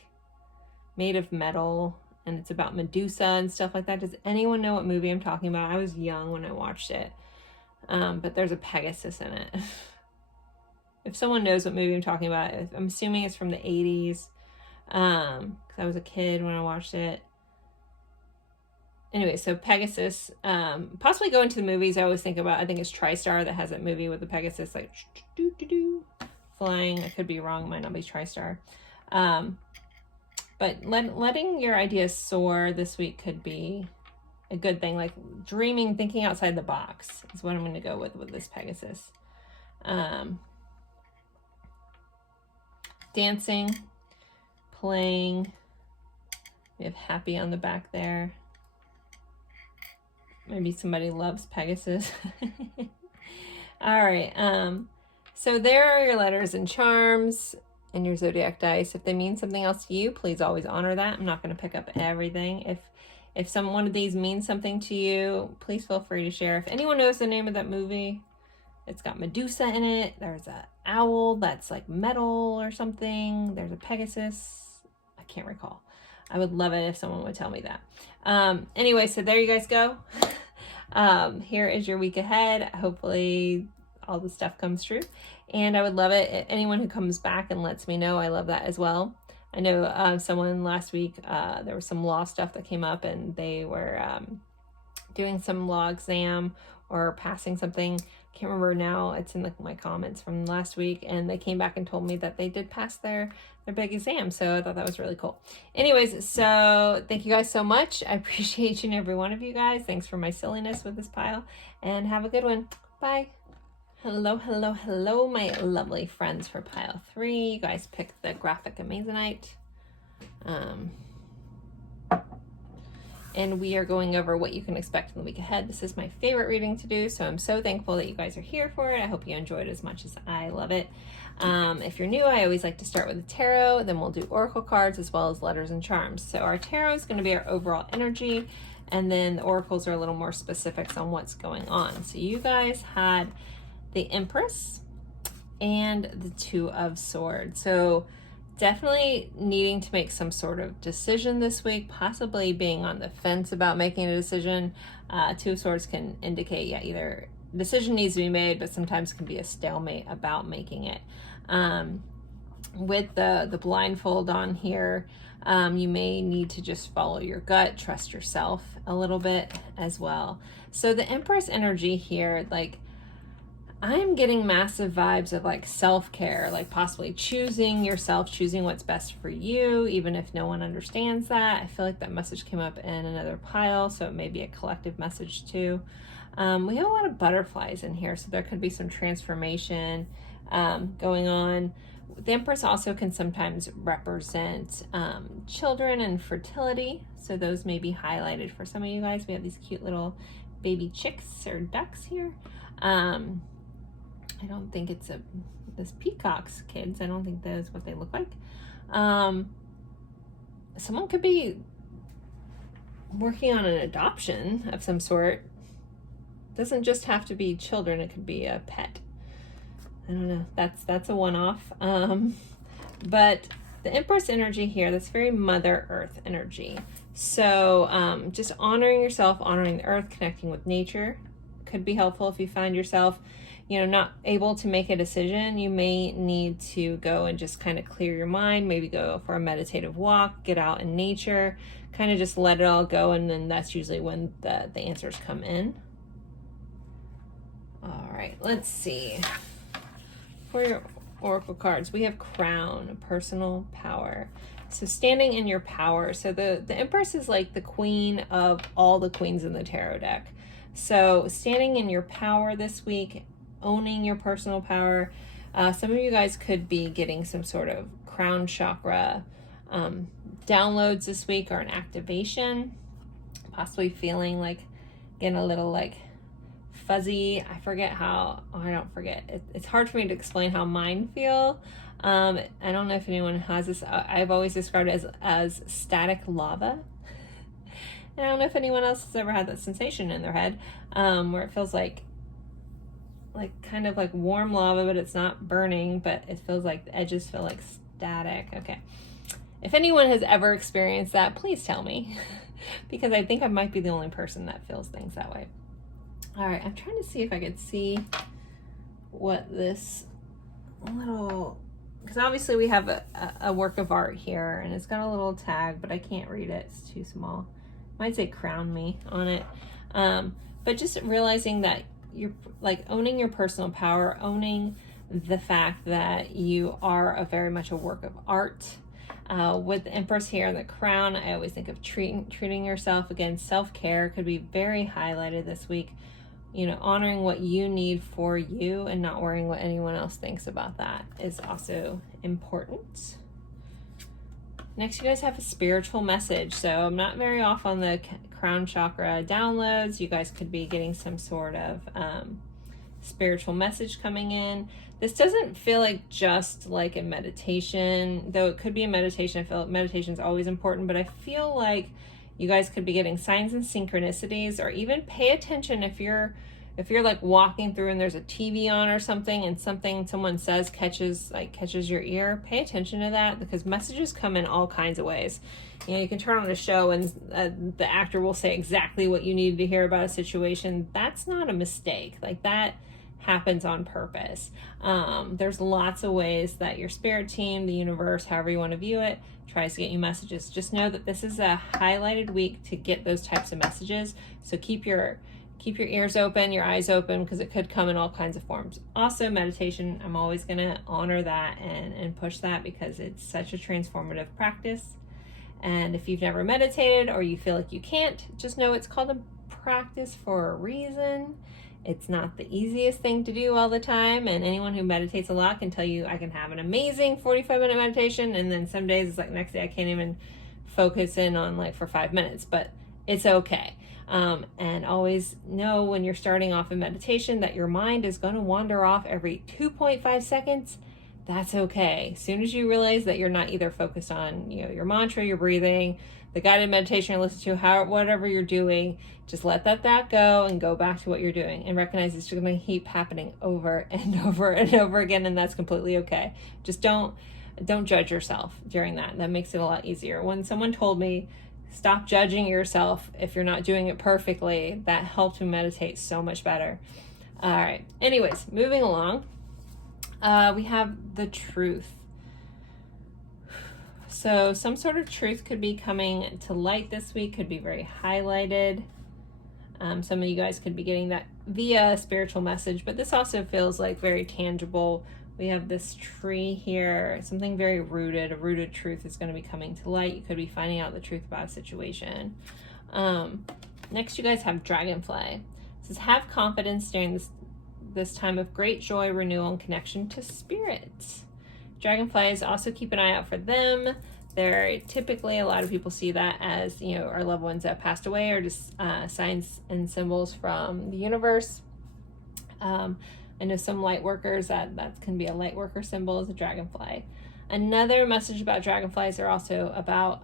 made of metal and it's about Medusa and stuff like that. Does anyone know what movie I'm talking about? I was young when I watched it, but there's a Pegasus in it. If someone knows what movie I'm talking about, I'm assuming it's from the 80s. Because I was a kid when I watched it. Anyway, so Pegasus, possibly going to the movies. I always think about, I think it's TriStar that has that movie with the Pegasus, like flying. I could be wrong, it might not be TriStar. But letting your ideas soar this week could be a good thing. Like dreaming, thinking outside the box is what I'm going to go with this Pegasus. Dancing, playing. We have happy on the back there. Maybe somebody loves Pegasus. All right. So there are your letters and charms and your zodiac dice. If they mean something else to you, please always honor that. I'm not going to pick up everything. If one of these means something to you, please feel free to share. If anyone knows the name of that movie, it's got Medusa in it. There's an owl that's like metal or something. There's a Pegasus. I can't recall. I would love it if someone would tell me that. Anyway, so there you guys go. Here is your week ahead. Hopefully all the stuff comes true. And I would love it. Anyone who comes back and lets me know, I love that as well. I know someone last week, there was some law stuff that came up and they were doing some law exam or passing something. Can't remember now. It's in my comments from last week, and they came back and told me that they did pass their big exam. So I thought that was really cool. Anyways, so thank you guys so much. I appreciate each and every one of you guys. Thanks for my silliness with this pile, and have a good one. Bye. Hello, hello, hello, my lovely friends for pile 3. You guys picked the graphic Amazonite. And we are going over what you can expect in the week ahead. This is my favorite reading to do, so I'm so thankful that you guys are here for it. I hope you enjoyed it as much as I love it. If you're new, I always like to start with the tarot, then we'll do oracle cards as well as letters and charms. So our tarot is going to be our overall energy, and then the oracles are a little more specifics on what's going on. So you guys had the Empress and the Two of Swords. So definitely needing to make some sort of decision this week, possibly being on the fence about making a decision. Two of Swords can indicate, either decision needs to be made, but sometimes can be a stalemate about making it. With the blindfold on here, you may need to just follow your gut, trust yourself a little bit as well. So the Empress energy here, like, I'm getting massive vibes of like self-care, like possibly choosing yourself, choosing what's best for you, even if no one understands that. I feel like that message came up in another pile, so it may be a collective message too. We have a lot of butterflies in here, so there could be some transformation going on. The Empress also can sometimes represent children and fertility, so those may be highlighted for some of you guys. We have these cute little baby chicks or ducks here. I don't think it's this peacock's kids. I don't think that's what they look like. Someone could be working on an adoption of some sort. Doesn't just have to be children. It could be a pet. I don't know. That's a one-off. But the Empress energy here, that's very Mother Earth energy. So just honoring yourself, honoring the earth, connecting with nature could be helpful if you find yourself not able to make a decision. You may need to go and just kind of clear your mind, maybe go for a meditative walk, get out in nature, kind of just let it all go, and then that's usually when the answers come in. All right, let's see. For your oracle cards. We have Crown, personal power. So standing in your power. So the Empress is like the queen of all the queens in the tarot deck. So standing in your power this week, owning your personal power. Some of you guys could be getting some sort of crown chakra downloads this week, or an activation, possibly feeling like getting a little like fuzzy. I forget how, oh, I don't forget. It's hard for me to explain how mine feel. I don't know if anyone has this. I've always described it as static lava. And I don't know if anyone else has ever had that sensation in their head, where it feels like kind of like warm lava, but it's not burning, but it feels like the edges feel like static. Okay. If anyone has ever experienced that, please tell me, because I think I might be the only person that feels things that way. All right, I'm trying to see if I could see what this little, because obviously we have a work of art here, and it's got a little tag, but I can't read it. It's too small. Might say crown me on it. But just realizing that you're like owning your personal power, owning the fact that you are very much a work of art. With the Empress here and the Crown, I always think of treating yourself. Again, self-care could be very highlighted this week. You know, honoring what you need for you and not worrying what anyone else thinks about that is also important. Next, you guys have a spiritual message. So I'm not very off on the crown chakra downloads. You guys could be getting some sort of spiritual message coming in. This doesn't feel like just like a meditation, though it could be a meditation. I feel like meditation is always important, but I feel like you guys could be getting signs and synchronicities, or even pay attention if you're like walking through and there's a TV on or something, and something someone says catches your ear. Pay attention to that, because messages come in all kinds of ways. You know, you can turn on a show and the actor will say exactly what you needed to hear about a situation. That's not a mistake. Like, that happens on purpose. There's lots of ways that your spirit team, the universe, however you want to view it, tries to get you messages. Just know that this is a highlighted week to get those types of messages. So keep your ears open, your eyes open, because it could come in all kinds of forms. Also, meditation, I'm always going to honor that and push that, because it's such a transformative practice. And if you've never meditated, or you feel like you can't, just know it's called a practice for a reason. It's not the easiest thing to do all the time, and anyone who meditates a lot can tell you, I can have an amazing 45-minute meditation, and then some days it's like next day I can't even focus in on like for 5 minutes, but it's okay. And always know when you're starting off in meditation that your mind is going to wander off every 2.5 seconds. That's okay. As soon as you realize that you're not either focused on, you know, your mantra, your breathing, the guided meditation you listen to, whatever you're doing, just let that go and go back to what you're doing, and recognize it's just going to keep happening over and over and over again, and that's completely okay. Just don't judge yourself during that. That makes it a lot easier. When someone told me, stop judging yourself if you're not doing it perfectly, that helped me meditate so much better. All right. Anyways, moving along. We have the truth. So some sort of truth could be coming to light this week, could be very highlighted. Some of you guys could be getting that via a spiritual message, but this also feels like very tangible. We have this tree here, something very rooted. A rooted truth is going to be coming to light. You could be finding out the truth about a situation. Next, you guys have dragonfly. It says, have confidence during this time of great joy, renewal, and connection to spirit. Dragonflies, also keep an eye out for them. They're typically, a lot of people see that as, you know, our loved ones that passed away, or just signs and symbols from the universe. I know some light workers, that can be a light worker symbol, is a dragonfly. Another message about dragonflies are also about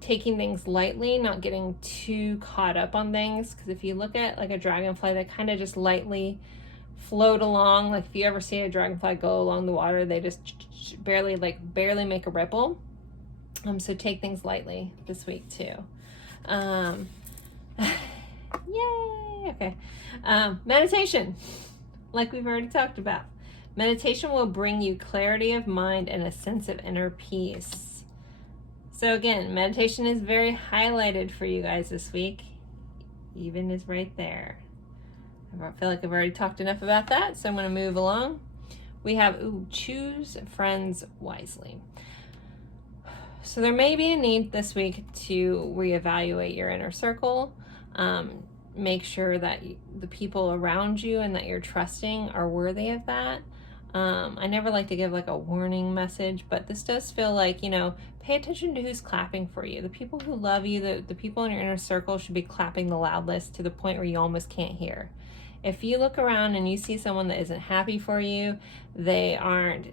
taking things lightly, not getting too caught up on things. Because if you look at like a dragonfly, they kind of just lightly float along. Like if you ever see a dragonfly go along the water, they just barely make a ripple. So take things lightly this week too. Yay! Okay. Meditation, like we've already talked about. Meditation will bring you clarity of mind and a sense of inner peace. So again, meditation is very highlighted for you guys this week. Even is right there. I feel like I've already talked enough about that, so I'm going to move along. we have, choose friends wisely. So there may be a need this week to reevaluate your inner circle. Make sure that the people around you and that you're trusting are worthy of that. I never like to give like a warning message, but this does feel like, pay attention to who's clapping for you. The people who love you, the people in your inner circle should be clapping the loudest to the point where you almost can't hear. If you look around and you see someone that isn't happy for you, they aren't,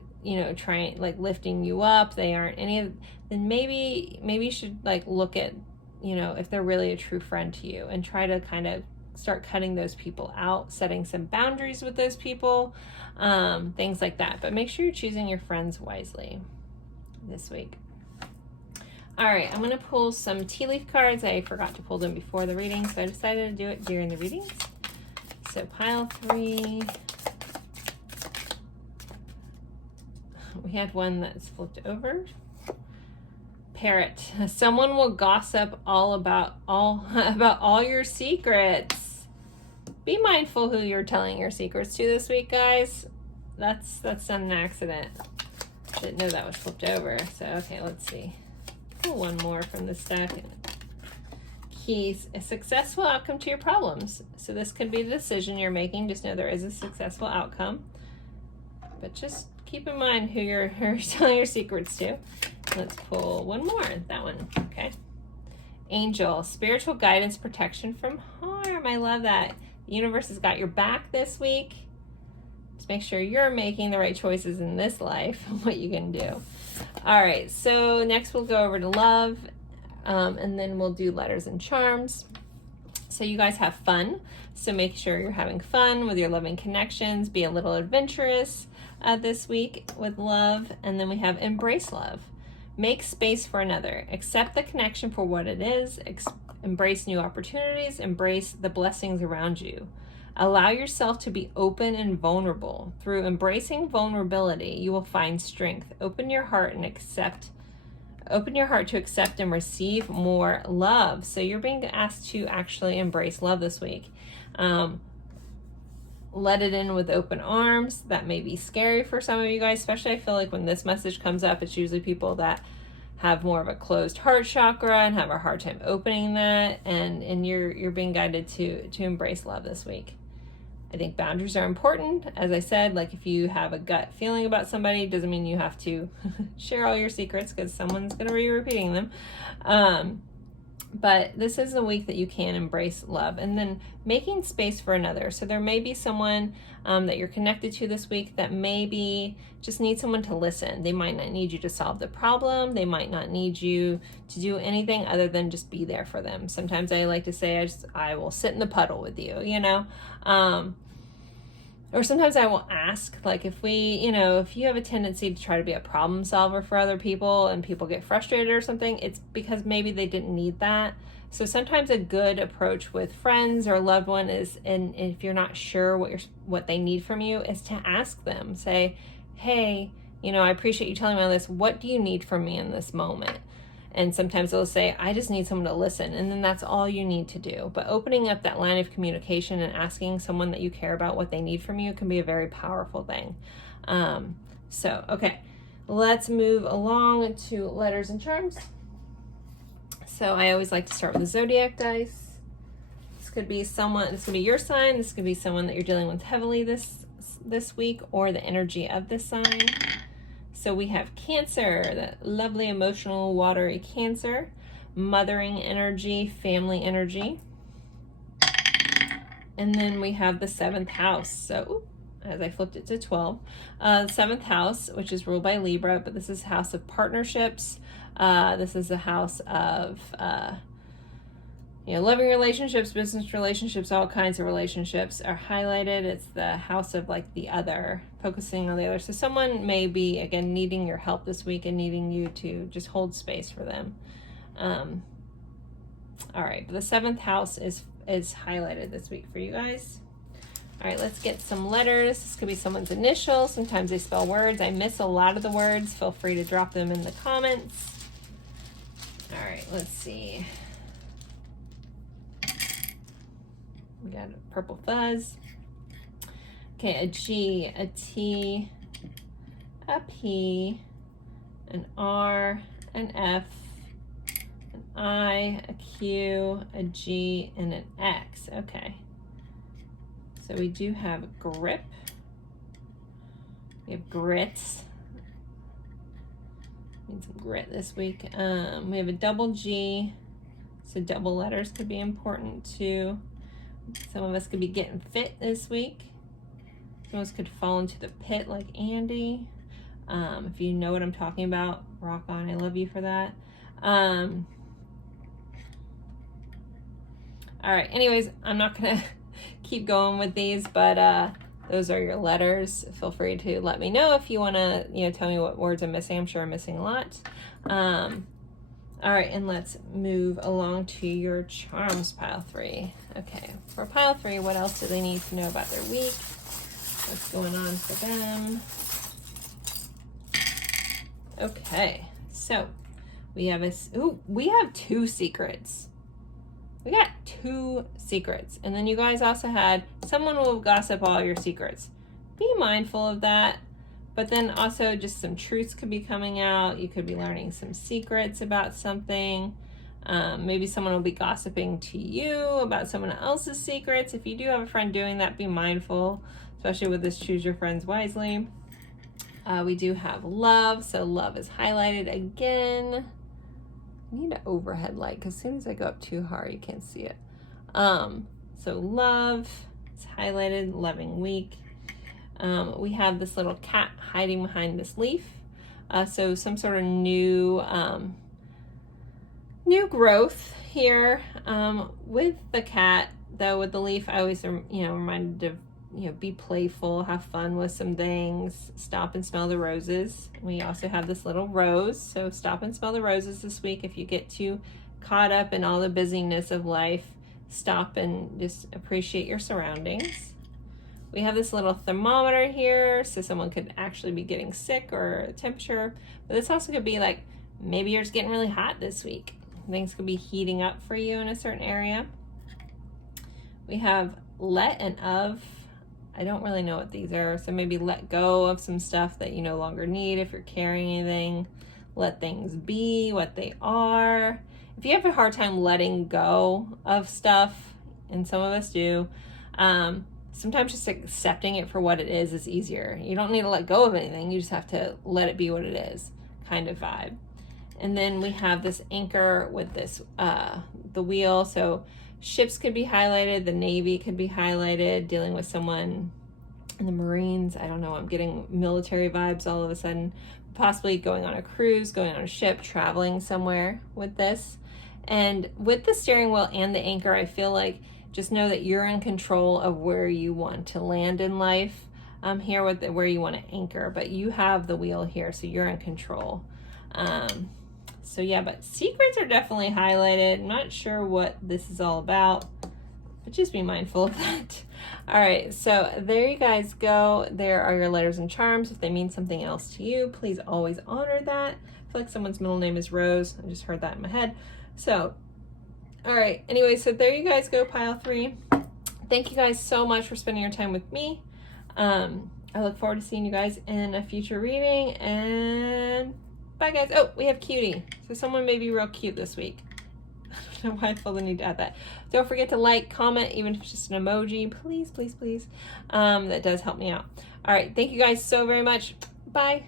trying, like lifting you up, they aren't then maybe you should like look at, if they're really a true friend to you, and try to kind of start cutting those people out, setting some boundaries with those people, things like that. But make sure you're choosing your friends wisely this week. All right, I'm going to pull some tea leaf cards. I forgot to pull them before the reading, so I decided to do it during the readings. So pile 3. We had one that's flipped over. Parrot. Someone will gossip about all your secrets. Be mindful who you're telling your secrets to this week, guys. That's not an accident. Didn't know that was flipped over. So okay, let's see. Pull one more from this deck. Keys. A successful outcome to your problems. So this could be the decision you're making. Just know there is a successful outcome. But just keep in mind who you're telling your secrets to. Let's pull one more. That one. Okay. Angel. Spiritual guidance, protection from harm. I love that. The universe has got your back this week. Just make sure you're making the right choices in this life, what you can do. All right. So next we'll go over to love, and then we'll do letters and charms. So you guys have fun. So make sure you're having fun with your loving connections. Be a little adventurous this week with love. And then we have embrace love. Make space for another. Accept the connection for what it is. Embrace new opportunities. Embrace the blessings around you. Allow yourself to be open and vulnerable. Through embracing vulnerability, you will find strength. Open your heart to accept and receive more love. So you're being asked to actually embrace love this week. Let it in with open arms. That may be scary for some of you guys, especially I feel like when this message comes up, it's usually people that have more of a closed heart chakra and have a hard time opening that, and you're being guided to embrace love this week. I think boundaries are important. As I said, like if you have a gut feeling about somebody, it doesn't mean you have to share all your secrets because someone's going to be repeating them. But this is a week that you can embrace love, and then making space for another. So there may be someone that you're connected to this week that maybe just needs someone to listen. They might not need you to solve the problem. They might not need you to do anything other than just be there for them. Sometimes I like to say, I will sit in the puddle with you, or sometimes I will ask, like if you have a tendency to try to be a problem solver for other people and people get frustrated or something, it's because maybe they didn't need that. So sometimes a good approach with friends or a loved one is, and if you're not sure what they need from you, is to ask them. Say, hey, I appreciate you telling me all this. What do you need from me in this moment? And sometimes they'll say, I just need someone to listen. And then that's all you need to do. But opening up that line of communication and asking someone that you care about what they need from you can be a very powerful thing. Okay, let's move along to letters and charms. So I always like to start with the zodiac dice. This could be your sign. This could be someone that you're dealing with heavily this week, or the energy of this sign. So we have Cancer, that lovely, emotional, watery Cancer, mothering energy, family energy. And then we have the 7th house. So as I flipped it to 12, the 7th house, which is ruled by Libra, but this is house of partnerships. This is a house of, loving relationships, business relationships, all kinds of relationships are highlighted. It's the house of like the other, focusing on the other. So someone may be, again, needing your help this week and needing you to just hold space for them. All right, but the 7th house is highlighted this week for you guys. All right, let's get some letters. This could be someone's initials. Sometimes they spell words. I miss a lot of the words. Feel free to drop them in the comments. All right, let's see. We got a purple fuzz. Okay, a G, a T, a P, an R, an F, an I, a Q, a G, and an X. Okay. So we do have grip. We have grits. Need some grit this week. We have a double G. So double letters could be important too. Some of us could be getting fit this week. Some of us could fall into the pit like Andy. If you know what I'm talking about, rock on. I love you for that. All right, anyways, I'm not gonna keep going with these, but those are your letters. Feel free to let me know if you wanna, tell me what words I'm missing. I'm sure I'm missing a lot. All right, and let's move along to your charms pile 3. Okay, for pile 3, what else do they need to know about their week? What's going on for them? Okay, so we have we have 2 secrets. We got 2 secrets. And then you guys also had someone will gossip all your secrets. Be mindful of that. But then also just some truths could be coming out. You could be learning some secrets about something. Maybe someone will be gossiping to you about someone else's secrets. If you do have a friend doing that, be mindful, especially with this choose your friends wisely. We do have love. So love is highlighted again. I need an overhead light because as soon as I go up too hard, you can't see it. So love is highlighted, loving week. We have this little cat hiding behind this leaf. So some sort of new growth here. With the cat, though, with the leaf, I always, reminded of, be playful, have fun with some things, stop and smell the roses. We also have this little rose. So stop and smell the roses this week. If you get too caught up in all the busyness of life, stop and just appreciate your surroundings. We have this little thermometer here, so someone could actually be getting sick or temperature. But this also could be like, maybe you're just getting really hot this week. Things could be heating up for you in a certain area. We have let and of. I don't really know what these are, so maybe let go of some stuff that you no longer need if you're carrying anything. Let things be what they are. If you have a hard time letting go of stuff, and some of us do, sometimes just accepting it for what it is easier. You don't need to let go of anything. You just have to let it be what it is kind of vibe. And then we have this anchor with this, the wheel. So ships could be highlighted. The Navy could be highlighted. Dealing with someone in the Marines. I don't know. I'm getting military vibes all of a sudden. Possibly going on a cruise, going on a ship, traveling somewhere with this. And with the steering wheel and the anchor, I feel like just know that you're in control of where you want to land in life. Here with where you want to anchor, but you have the wheel here, so you're in control. So yeah, but secrets are definitely highlighted. I'm not sure what this is all about, but just be mindful of that. All right, so there you guys go. There are your letters and charms. If they mean something else to you, please always honor that. I feel like someone's middle name is Rose. I just heard that in my head. So all right, anyway, so there you guys go, pile 3. Thank you guys so much for spending your time with me. I look forward to seeing you guys in a future reading, and bye guys. Oh, we have cutie. So someone may be real cute this week. I don't know why I feel the need to add that. Don't forget to like, comment, even if it's just an emoji, please, please, please. That does help me out. All right, thank you guys so very much. Bye.